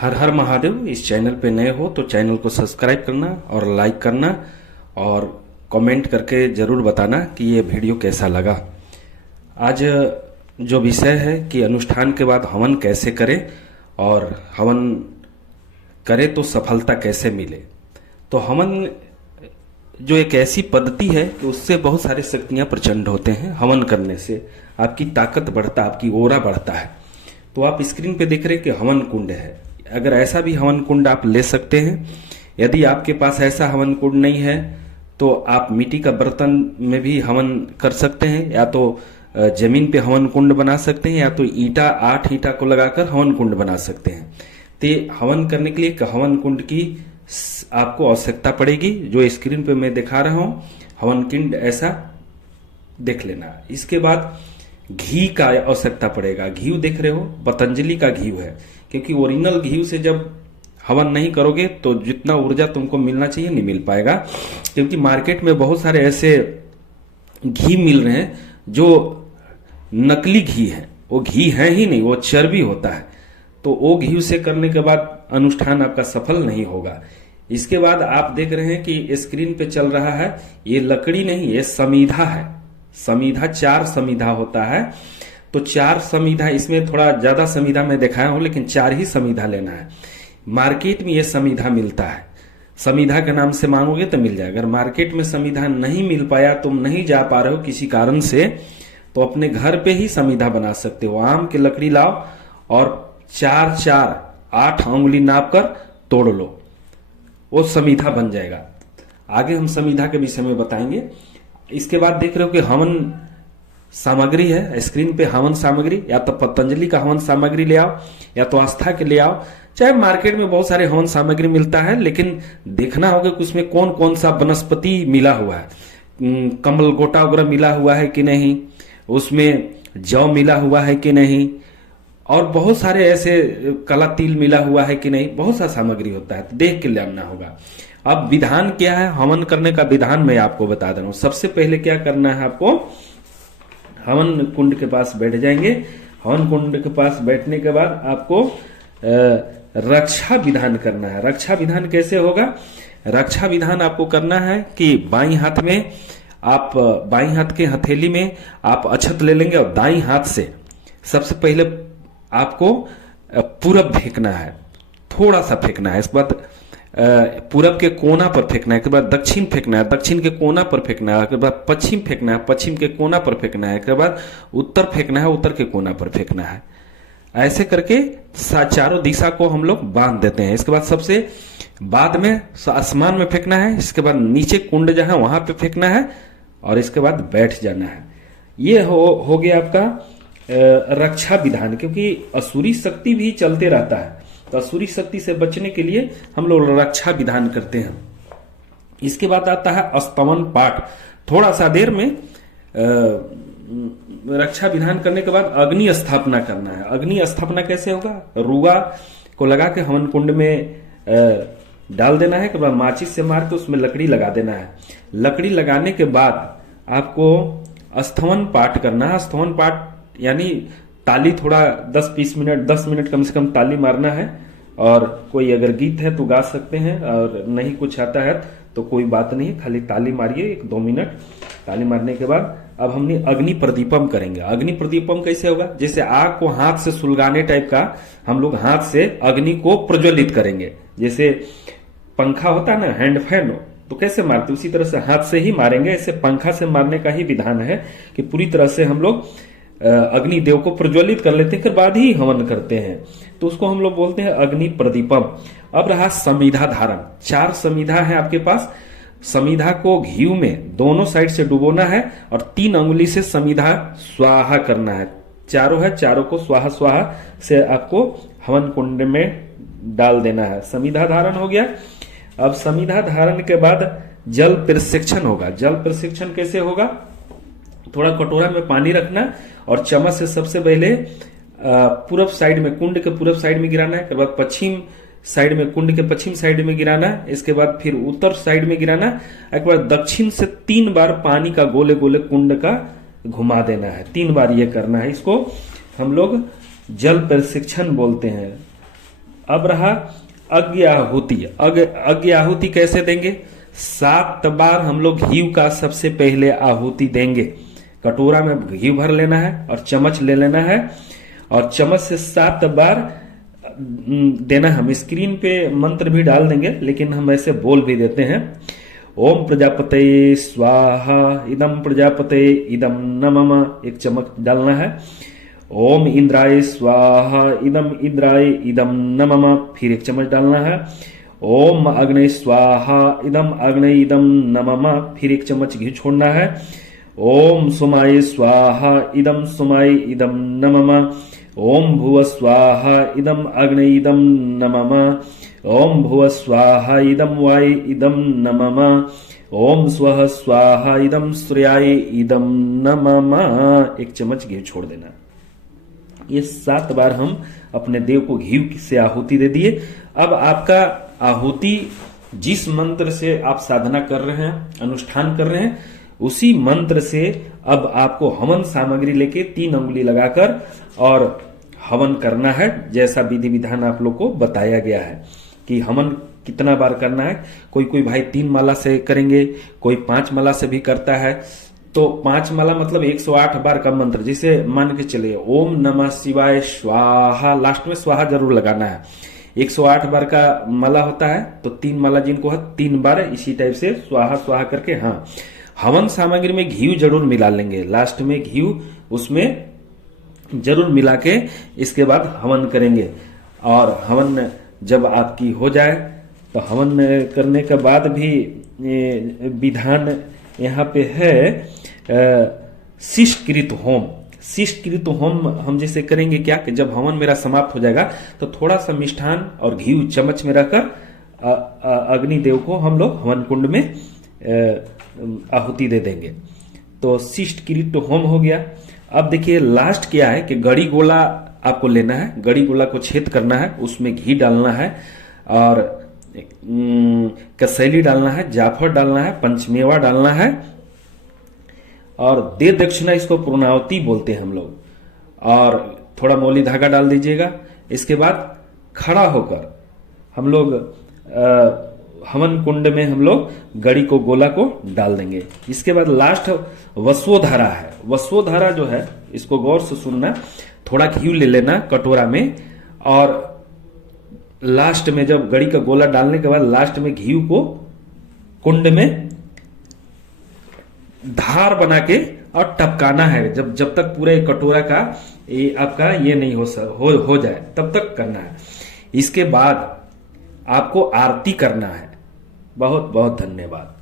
हर हर महादेव। इस चैनल पे नए हो तो चैनल को सब्सक्राइब करना और लाइक करना और कमेंट करके ज़रूर बताना कि ये वीडियो कैसा लगा। आज जो विषय है कि अनुष्ठान के बाद हवन कैसे करें और हवन करें तो सफलता कैसे मिले। तो हवन जो एक ऐसी पद्धति है कि उससे बहुत सारी शक्तियाँ प्रचंड होते हैं। हवन करने से आपकी ताकत बढ़ता है, आपकी ओरा बढ़ता है। तो आप स्क्रीन पे देख रहे हैं कि हवन कुंड है। अगर ऐसा भी हवन कुंड आप ले सकते हैं। यदि आपके पास ऐसा हवन कुंड नहीं है तो आप मिट्टी का बर्तन में भी हवन कर सकते हैं, या तो जमीन पे हवन कुंड बना सकते हैं, या तो ईंटा 8 ईंटा को लगाकर हवन कुंड बना सकते हैं। तो हवन करने के लिए हवन कुंड की आपको आवश्यकता पड़ेगी। जो स्क्रीन पे मैं दिखा रहा हूँ हवन कुंड ऐसा देख लेना। इसके बाद घी का आवश्यकता पड़ेगा। घी देख रहे हो, पतंजलि का घी है, क्योंकि ओरिजिनल घी से जब हवन नहीं करोगे तो जितना ऊर्जा तुमको मिलना चाहिए नहीं मिल पाएगा। क्योंकि मार्केट में बहुत सारे ऐसे घी मिल रहे हैं जो नकली घी है, वो घी है ही नहीं, वो चर्बी होता है। तो वो घी से करने के बाद अनुष्ठान आपका सफल नहीं होगा। इसके बाद आप देख रहे हैं कि स्क्रीन पे चल रहा है, ये लकड़ी नहीं, ये समीधा है। समीधा 4 समीधा होता है। तो 4 समीधा, इसमें थोड़ा ज्यादा समीधा मैं दिखाया हूं, लेकिन 4 ही समीधा लेना है। मार्केट में ये समीधा मिलता है, समीधा के नाम से मांगोगे तो मिल जाएगा। अगर मार्केट में समीधा नहीं मिल पाया, तुम नहीं जा पा रहे हो किसी कारण से, तो अपने घर पे ही समीधा बना सकते हो। आम की लकड़ी लाओ और 4-4 8 उंगली नाप कर तोड़ लो, वो समीधा बन जाएगा। आगे हम समीधा के विषय में बताएंगे। इसके बाद देख रहे हो कि हवन सामग्री है स्क्रीन पे। हवन सामग्री या तो पतंजलि का हवन सामग्री ले आओ, या तो आस्था के ले आओ। चाहे मार्केट में बहुत सारे हवन सामग्री मिलता है, लेकिन देखना होगा कि उसमें कौन कौन सा वनस्पति मिला हुआ है। कमल गोटा वगैरह मिला हुआ है कि नहीं, उसमें जौ मिला हुआ है कि नहीं, और बहुत सारे ऐसे काला तिल मिला हुआ है कि नहीं। बहुत सा सामग्री होता है, तो देख के लाना होगा। अब विधान क्या है, हवन करने का विधान मैं आपको बता दे रहा हूं। सबसे पहले क्या करना है, आपको हवन कुंड के पास बैठ जाएंगे। हवन कुंड के पास बैठने के बाद आपको रक्षा विधान करना है। रक्षा विधान कैसे होगा? रक्षा विधान आपको करना है कि बाईं हाथ में आप, बाईं हाथ के हथेली में आप अक्षत ले लेंगे और दाईं हाथ से सबसे पहले आपको पूरब फेंकना है, थोड़ा सा फेंकना है। इसके बाद पूरब के कोना पर फेंकना है, इसके बाद दक्षिण फेंकना है, दक्षिण के कोना पर फेंकना है, इसके बाद पश्चिम फेंकना है, पश्चिम के कोना पर फेंकना है, इसके बाद उत्तर फेंकना है, उत्तर के कोना पर फेंकना है। ऐसे करके चारों दिशा को हम लोग बांध देते हैं। इसके बाद सबसे बाद में आसमान में फेंकना है, इसके बाद नीचे कुंड जहां वहां पे फेंकना है, और इसके बाद बैठ जाना है। ये हो गया आपका रक्षा विधान। क्योंकि असुरी शक्ति भी चलते रहता है, तो असुरी शक्ति से बचने के लिए हम लोग रक्षा विधान करते हैं। इसके बाद आता है स्तवन पाठ। थोड़ा सा देर में रक्षा विधान करने के बाद अग्नि स्थापना करना है। अग्नि स्थापना कैसे होगा? रुआ को लगा के हवन कुंड में डाल देना है, के बाद माचिस से मार के उसमें लकड़ी लगा देना है। लकड़ी लगाने के बाद आपको स्तवन पाठ करना है। स्तवन पाठ यानी ताली थोड़ा 10-20 मिनट, 10 मिनट कम से कम ताली मारना है। और कोई अगर गीत है तो गा सकते हैं, और नहीं कुछ आता है तो कोई बात नहीं, खाली ताली मारिए 1-2 मिनट। ताली मारने के बाद अब हमने अग्नि प्रदीपम करेंगे। अग्नि प्रदीपम कैसे होगा? जैसे आग को हाथ से सुलगाने टाइप का हम लोग हाथ से अग्नि को प्रज्वलित करेंगे। जैसे पंखा होता है ना, हैंड फैन, तो कैसे मारते, उसी तरह से हाथ से ही मारेंगे। ऐसे पंखा से मारने का ही विधान है कि पूरी तरह से हम लोग अग्नि देव को प्रज्वलित कर लेते हैं, फिर बाद ही हवन करते हैं। तो उसको हम लोग बोलते हैं अग्नि प्रदीपम। अब रहा समीधा धारण। 4 समीधा है आपके पास। समीधा को घी में दोनों साइड से डुबोना है और 3 उंगली से समीधा स्वाहा करना है। चारों है, चारों को स्वाहा स्वाहा से आपको हवन कुंड में डाल देना है। समीधा धारण हो गया। अब समीधा धारण के बाद जल प्रशिक्षण होगा। जल प्रशिक्षण कैसे होगा? थोड़ा कटोरा में पानी रखना और चम्मच से सबसे पहले पूरब साइड में, कुंड के पूरब साइड में गिराना है। उसके बाद पश्चिम साइड में, कुंड के पश्चिम साइड में गिराना। इसके बाद फिर उत्तर साइड में गिराना। एक बार दक्षिण से 3 बार पानी का गोले गोले कुंड का घुमा देना है। 3 बार ये करना है। इसको हम लोग जल प्रशिक्षण बोलते हैं। अब रहा अग्नि आहुति। अग्नि आहुति कैसे देंगे? 7 बार हम लोग घी का सबसे पहले आहुति देंगे। कटोरा में घी भर लेना है और चम्मच ले लेना है और चम्मच से 7 बार देना। हम स्क्रीन पे मंत्र भी डाल देंगे, लेकिन हम ऐसे बोल भी देते हैं। ओम प्रजापते स्वाहा इदम प्रजापते इदम नमः, एक चम्मच डालना है। ओम इंद्राय स्वाहा इदम इंद्राय इदम नमः, फिर एक चम्मच डालना है। ओम अग्नि स्वाहा इदम अग्नि इदम नमः, फिर एक चम्मच घी छोड़ना है। ओम सुमाय स्वाहा इदम सुमाय इदम नमः। ओम भुव स्वाहा इदम अग्नि इदम नमः। ओम भुव स्वाहा इदम वाय इदम नमः। ओम स्वः स्वाहा इदम सूर्याय इदम नमः, एक चम्मच घी छोड़ देना। ये 7 बार हम अपने देव को घी से आहुति दे दिए। अब आपका आहुति जिस मंत्र से आप साधना कर रहे हैं, अनुष्ठान कर रहे हैं, उसी मंत्र से अब आपको हवन सामग्री लेके 3 उंगली लगाकर और हवन करना है, जैसा विधि विधान आप लोग को बताया गया है कि हवन कितना बार करना है। कोई भाई 3 माला से करेंगे, कोई 5 माला से भी करता है। तो 5 माला मतलब 108 बार का मंत्र, जिसे मान के चलिए ओम नमः शिवाय स्वाहा, लास्ट में स्वाहा जरूर लगाना है। 108 बार का माला होता है, तो 3 माला जिनको है 3 बार इसी टाइप से स्वाहा स्वाहा करके। हाँ, हवन सामग्री में घी जरूर मिला लेंगे, लास्ट में घी उसमें जरूर मिला के इसके बाद हवन करेंगे। और हवन जब आपकी हो जाए तो हवन करने के बाद भी विधान यहाँ पे है शिष्टकृत होम। शिष्टकृत होम हम जैसे करेंगे क्या कि जब हवन मेरा समाप्त हो जाएगा तो थोड़ा सा मिष्ठान और घी चम्मच में रखकर अग्निदेव को हम लोग हवन कुंड में आहुति दे देंगे। तो शिष्टकृत होम हो गया। अब देखिए लास्ट क्या है कि गड़ी गोला आपको लेना है, गड़ी गोला को छेद करना है, उसमें घी डालना है और कसैली डालना है, जाफर डालना है, पंचमेवा डालना है और दे दक्षिणा, इसको पूर्णावती बोलते हैं हम लोग। और थोड़ा मौली धागा डाल दीजिएगा। इसके बाद खड़ा होकर हम लोग हवन कुंड में हम लोग गड़ी को गोला को डाल देंगे। इसके बाद लास्ट वसोधारा है। वसोधारा जो है, इसको गौर से सुनना, थोड़ा घी ले लेना कटोरा में और लास्ट में जब गड़ी का गोला डालने के बाद लास्ट में घी को कुंड में धार बना के और टपकाना है। जब तक पूरे कटोरा का आपका ये नहीं हो जाए तब तक करना है। इसके बाद आपको आरती करना है। बहुत बहुत धन्यवाद।